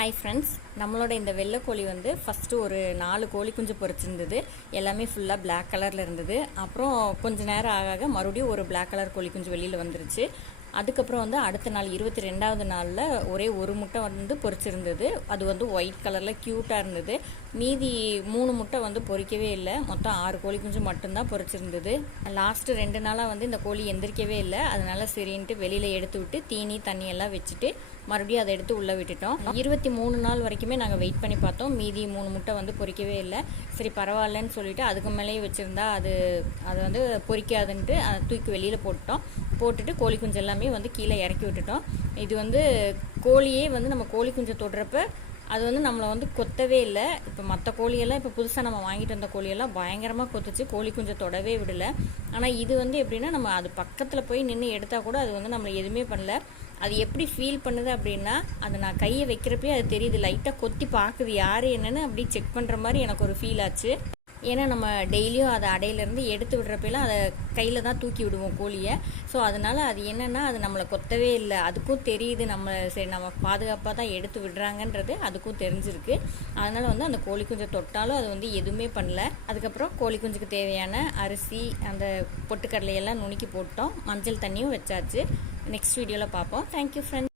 Hi friends, நம்மளோட இந்த வெள்ளை கோழி வந்து ஃபஸ்ட்டு ஒரு 4 கோழி குஞ்சு பொரிச்சிருந்தது. எல்லாமே ஃபுல்லாக பிளாக் கலரில் இருந்தது. அப்புறம் கொஞ்ச நேரம் ஆக மறுபடியும் ஒரு பிளாக் கலர் கோழி குஞ்சு வெளியில் வந்துருச்சு. அதுக்கப்புறம் வந்து அடுத்த நாள் 22வது நாளில் ஒரே ஒரு முட்டை வந்து பொரிச்சிருந்தது. அது வந்து ஒயிட் கலரில் க்யூட்டாக இருந்தது. மீதி 3 முட்டை வந்து பொரிக்கவே இல்லை. மொத்தம் 6 கோழி குஞ்சு மட்டும்தான் பொரிச்சிருந்தது. லாஸ்ட்டு 2 நாளாக வந்து இந்த கோழி எந்திரிக்கவே இல்லை. அதனால சரின்ட்டு வெளியில் எடுத்து விட்டு தீனி தண்ணி எல்லாம் வச்சுட்டு மறுபடியும் அதை எடுத்து உள்ளே விட்டுட்டோம். 23 நாள் வரைக்குமே நாங்கள் வெயிட் பண்ணி பார்த்தோம். மீதி 3 முட்டை வந்து பொரிக்கவே இல்லை. சரி பரவாயில்லன்னு சொல்லிட்டு அதுக்கு மேலேயே வச்சுருந்தா அது வந்து பொரிக்காதுன்ட்டு அதை தூக்கி வெளியில் போட்டுட்டு கோழி குஞ்சு எல்லாமே வந்து கீழே இறக்கி விட்டுட்டோம். இது வந்து கோழியே வந்து நம்ம கோழி குஞ்சை தொடுறப்ப அது வந்து நம்மளை வந்து கொத்தவே இல்லை. இப்போ மற்ற கோழியெல்லாம் இப்போ புதுசாக நம்ம வாங்கிட்டு வந்த கோழியெல்லாம் பயங்கரமாக கொத்துச்சு, கோழி குஞ்சை தொடவே விடலை. ஆனால் இது வந்து எப்படின்னா நம்ம அது பக்கத்தில் போய் நின்று எடுத்தால் கூட அது வந்து நம்மளை எதுவுமே பண்ணல. அது எப்படி ஃபீல் பண்ணுது அப்படின்னா, அதை நான் கையை வைக்கிறப்பே அது தெரியுது, லைட்டாக கொத்தி பார்க்குது யார் என்னன்னு அப்படி செக் பண்ணுற மாதிரி எனக்கு ஒரு ஃபீல் ஆச்சு. ஏன்னா நம்ம டெய்லியும் அதை அடையிலேருந்து எடுத்து விடுறப்பெல்லாம் அதை கையில் தான் தூக்கி விடுவோம் கோழியை. ஸோ அதனால் அது என்னென்னா அது நம்மளை கொத்தவே இல்லை. அதுக்கும் தெரியுது நம்ம பாதுகாப்பாக தான் எடுத்து விடுறாங்கன்றது அதுக்கும் தெரிஞ்சிருக்கு. அதனால் வந்து அந்த கோழி குஞ்சை தொட்டாலும் அது வந்து எதுவுமே பண்ணல. அதுக்கப்புறம் கோழி குஞ்சுக்கு தேவையான அரிசி, அந்த பொட்டுக்கடலையெல்லாம் நுணுக்கி போட்டோம். மஞ்சள் தண்ணியும் வச்சாச்சு. நெக்ஸ்ட் வீடியோவில் பார்ப்போம். Thank you friends.